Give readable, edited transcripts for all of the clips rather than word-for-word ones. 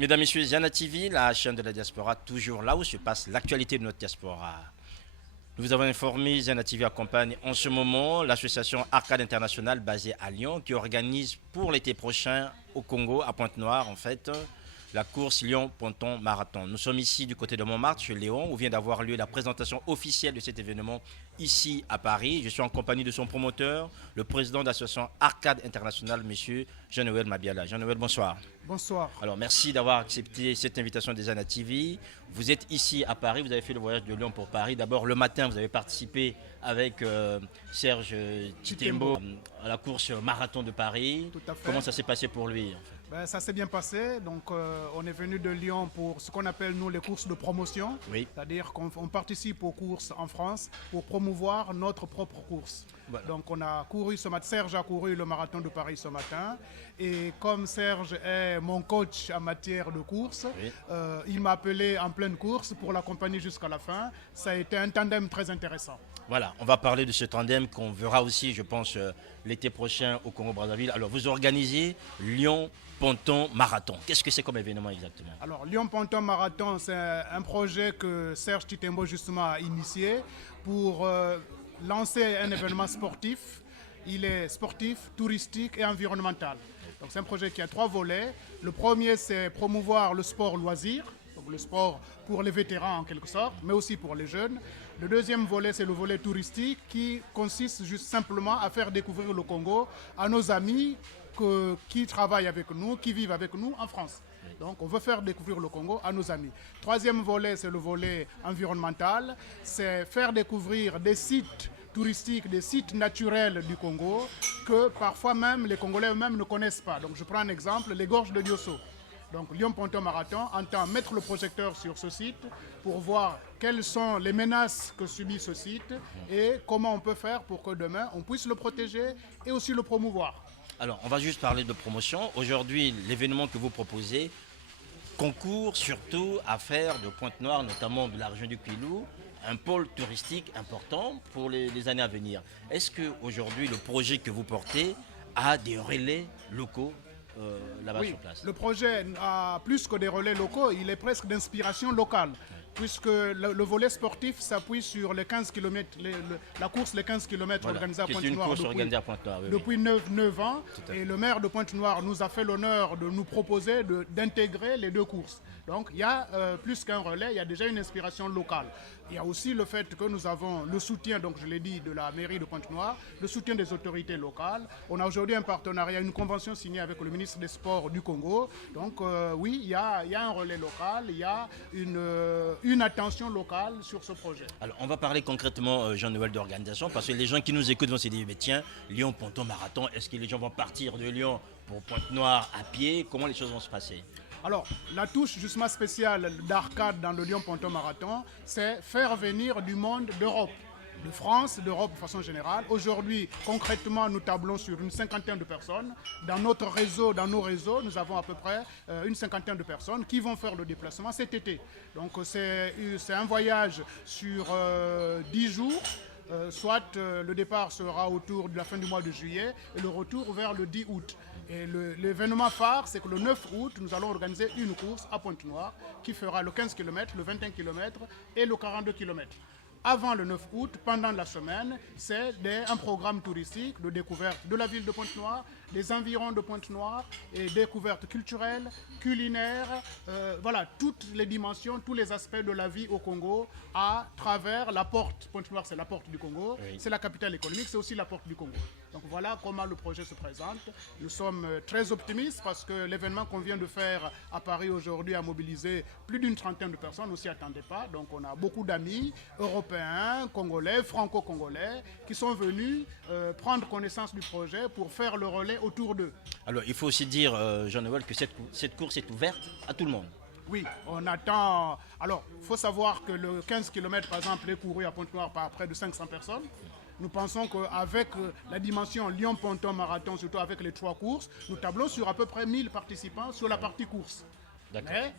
Mesdames, Messieurs, Ziana TV, la chaîne de la diaspora, toujours là où se passe l'actualité de notre diaspora. Nous vous avons informé, Ziana TV accompagne en ce moment l'association Arcade International basée à Lyon qui organise pour l'été prochain au Congo, à Pointe-Noire en fait, la course Lyon-Ponton Marathon. Nous sommes ici du côté de Montmartre, chez Léon, où vient d'avoir lieu la présentation officielle de cet événement ici à Paris. Je suis en compagnie de son promoteur, le président de l'association Arcade International, monsieur Jean-Noël Mabiala. Jean-Noël, bonsoir. Bonsoir. Alors merci d'avoir accepté cette invitation des Ziana TV. Vous êtes ici à Paris, vous avez fait le voyage de Lyon pour Paris. D'abord le matin, vous avez participé avec Serge Titembo à la course marathon de Paris. Tout à fait. Comment ça s'est passé pour lui en fait? Ça s'est bien passé. Donc, on est venu de Lyon pour ce qu'on appelle, nous, les courses de promotion. Oui. C'est-à-dire qu'on participe aux courses en France pour promouvoir notre propre course. Voilà. Donc, on a couru ce matin. Serge a couru le marathon de Paris ce matin. Et comme Serge est mon coach en matière de course, Oui. Il m'a appelé en pleine course pour l'accompagner jusqu'à la fin. Ça a été un tandem très intéressant. Voilà, on va parler de ce tandem qu'on verra aussi, je pense, l'été prochain au Congo-Brazzaville. Alors, vous organisez Lyon-Ponton Marathon. Qu'est-ce que c'est comme événement exactement? Alors, Lyon-Ponton Marathon, c'est un projet que Serge Titembo justement a initié pour lancer un événement sportif. Il est sportif, touristique et environnemental. Donc, c'est un projet qui a 3 volets. Le premier, c'est promouvoir le sport loisir, donc le sport pour les vétérans en quelque sorte, mais aussi pour les jeunes. Le deuxième volet, c'est le volet touristique qui consiste juste simplement à faire découvrir le Congo à nos amis qui travaillent avec nous, qui vivent avec nous en France. Donc, on veut faire découvrir le Congo à nos amis. Troisième volet, c'est le volet environnemental. C'est faire découvrir des sites touristiques, des sites naturels du Congo que parfois même les Congolais eux-mêmes ne connaissent pas. Donc, je prends un exemple, les gorges de Diosso. Donc, Lyon-Ponton Marathon entend mettre le projecteur sur ce site pour voir quelles sont les menaces que subit ce site et comment on peut faire pour que demain, on puisse le protéger et aussi le promouvoir. Alors, on va juste parler de promotion. Aujourd'hui, l'événement que vous proposez concourt surtout à faire de Pointe-Noire, notamment de la région du Quilou, un pôle touristique important pour les années à venir. Est-ce qu'aujourd'hui, le projet que vous portez a des relais locaux là-bas Oui, sur place? le projet a plus que des relais locaux, il est presque d'inspiration locale, puisque le volet sportif s'appuie sur les 15 km, la course les 15 km Voilà, organisée à qui est une Pointe-Noire course organisée à Pointe-Noire, oui, oui. depuis 9 ans. à fait. Et le maire de Pointe-Noire nous a fait l'honneur de nous proposer d'intégrer les 2 courses. Donc il y a plus qu'un relais, il y a déjà une inspiration locale. Il y a aussi le fait que nous avons le soutien, donc je l'ai dit, de la mairie de Pointe-Noire, le soutien des autorités locales. On a aujourd'hui un partenariat, une convention signée avec le ministre des Sports du Congo. Donc oui, il y a un relais local, il y a une attention locale sur ce projet. Alors, on va parler concrètement, Jean-Noël, d'organisation, parce que les gens qui nous écoutent vont se dire, mais tiens, Lyon-Ponton Marathon, est-ce que les gens vont partir de Lyon pour Pointe-Noire à pied? Comment les choses vont se passer? Alors, la touche justement spéciale d'Arcade dans le Lyon-Ponton Marathon, c'est faire venir du monde d'Europe, de France, d'Europe de façon générale. Aujourd'hui, concrètement, nous tablons sur une cinquantaine de personnes. Dans notre réseau, dans nos réseaux, nous avons à peu près une cinquantaine de personnes qui vont faire le déplacement cet été. Donc, c'est un voyage sur 10 jours. Soit le départ sera autour de la fin du mois de juillet et le retour vers le 10 août. Et l'événement phare, c'est que le 9 août, nous allons organiser une course à Pointe-Noire qui fera le 15 km, le 21 km et le 42 km. Avant le 9 août, pendant la semaine, c'est un programme touristique de découverte de la ville de Pointe-Noire, des environs de Pointe-Noire et découvertes culturelles, culinaires, voilà, toutes les dimensions, tous les aspects de la vie au Congo à travers la porte. Pointe-Noire, c'est la porte du Congo, Oui. c'est la capitale économique, c'est aussi la porte du Congo. Donc voilà comment le projet se présente. Nous sommes très optimistes parce que l'événement qu'on vient de faire à Paris aujourd'hui a mobilisé plus d'une trentaine de personnes, on ne s'y attendait pas. Donc on a beaucoup d'amis européens, congolais, franco-congolais qui sont venus prendre connaissance du projet pour faire le relais autour d'eux. Alors, il faut aussi dire, Jean-Noël, que cette course est ouverte à tout le monde. Oui, on attend. Alors, il faut savoir que le 15 km, par exemple, est couru à Pointe-Noire par près de 500 personnes. Nous pensons qu'avec la dimension Lyon-Ponton Marathon, surtout avec les 3 courses, nous tablons sur à peu près 1000 participants sur la partie course. Mais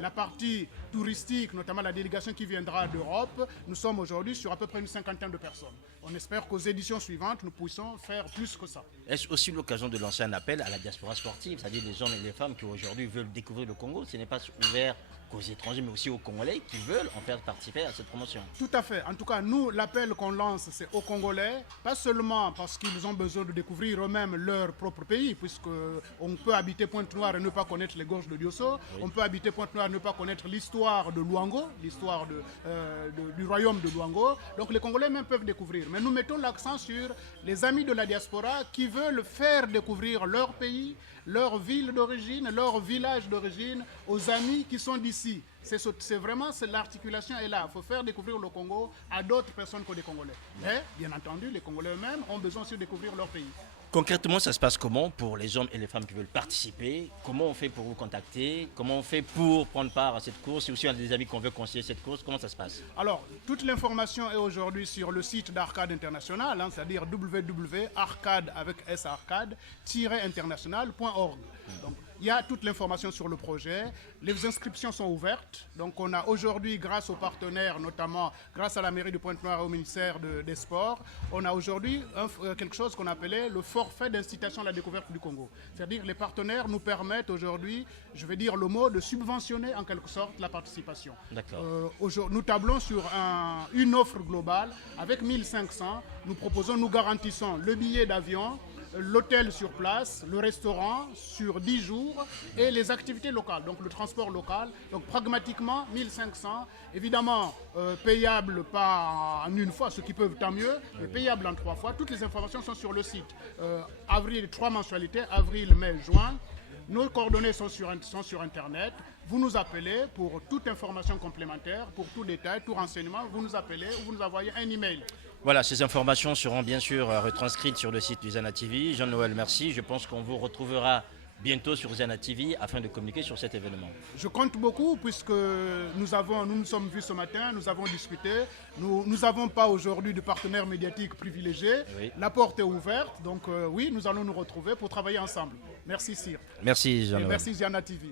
la partie touristique, notamment la délégation qui viendra d'Europe, nous sommes aujourd'hui sur à peu près une cinquantaine de personnes. On espère qu'aux éditions suivantes, nous puissions faire plus que ça. Est-ce aussi l'occasion de lancer un appel à la diaspora sportive, c'est-à-dire les hommes et les femmes qui aujourd'hui veulent découvrir le Congo? Ce n'est pas ouvert qu'aux étrangers, mais aussi aux Congolais qui veulent en faire participer à cette promotion. Tout à fait. En tout cas, nous, l'appel qu'on lance, c'est aux Congolais, pas seulement parce qu'ils ont besoin de découvrir eux-mêmes leur propre pays, puisqu'on peut habiter Pointe-Noire et ne pas connaître les gorges de Diosso, on peut habiter Pointe-Noire et ne pas connaître l'histoire de Luango, l'histoire du royaume de Luango. Donc les Congolais même peuvent découvrir. Mais nous mettons l'accent sur les amis de la diaspora qui veulent faire découvrir leur pays, leur ville d'origine, leur village d'origine aux amis qui sont d'ici. C'est vraiment, l'articulation est là. Il faut faire découvrir le Congo à d'autres personnes que des Congolais. Mais, bien entendu, les Congolais eux-mêmes ont besoin aussi de découvrir leur pays. Concrètement, ça se passe comment pour les hommes et les femmes qui veulent participer? Comment on fait pour vous contacter? Comment on fait pour prendre part à cette course? Et aussi, on a des amis qu'on veut conseiller cette course. Comment ça se passe? Alors, toute l'information est aujourd'hui sur le site d'Arcade International, c'est-à-dire www.arcade avec sarcade-international.org. Donc, il y a toute l'information sur le projet. Les inscriptions sont ouvertes. Donc, on a aujourd'hui, grâce aux partenaires, notamment grâce à la mairie de Pointe-Noire et au ministère des Sports, on a aujourd'hui quelque chose qu'on appelait le forfait d'incitation à la découverte du Congo. C'est-à-dire les partenaires nous permettent aujourd'hui, je vais dire le mot, de subventionner en quelque sorte la participation. D'accord. Nous tablons sur une offre globale avec 1500. Nous garantissons le billet d'avion, l'hôtel sur place, le restaurant sur 10 jours et les activités locales, donc le transport local. Donc pragmatiquement, 1500, évidemment payable pas en une fois, ceux qui peuvent tant mieux, mais payable en 3 fois. Toutes les informations sont sur le site. Avril, 3 mensualités, avril, mai, juin. Nos coordonnées sont sur Internet. Vous nous appelez pour toute information complémentaire, pour tout détail, tout renseignement. Vous nous appelez ou vous nous envoyez un email. Voilà, ces informations seront bien sûr retranscrites sur le site du Zana TV. Jean-Noël, merci. Je pense qu'on vous retrouvera bientôt sur Zana TV afin de communiquer sur cet événement. Je compte beaucoup puisque nous nous sommes vus ce matin, nous avons discuté. Nous n'avons pas aujourd'hui de partenaire médiatique privilégié. Oui. La porte est ouverte, donc oui, nous allons nous retrouver pour travailler ensemble. Merci Cyr. Merci Et Jean-Noël. merci Zana TV.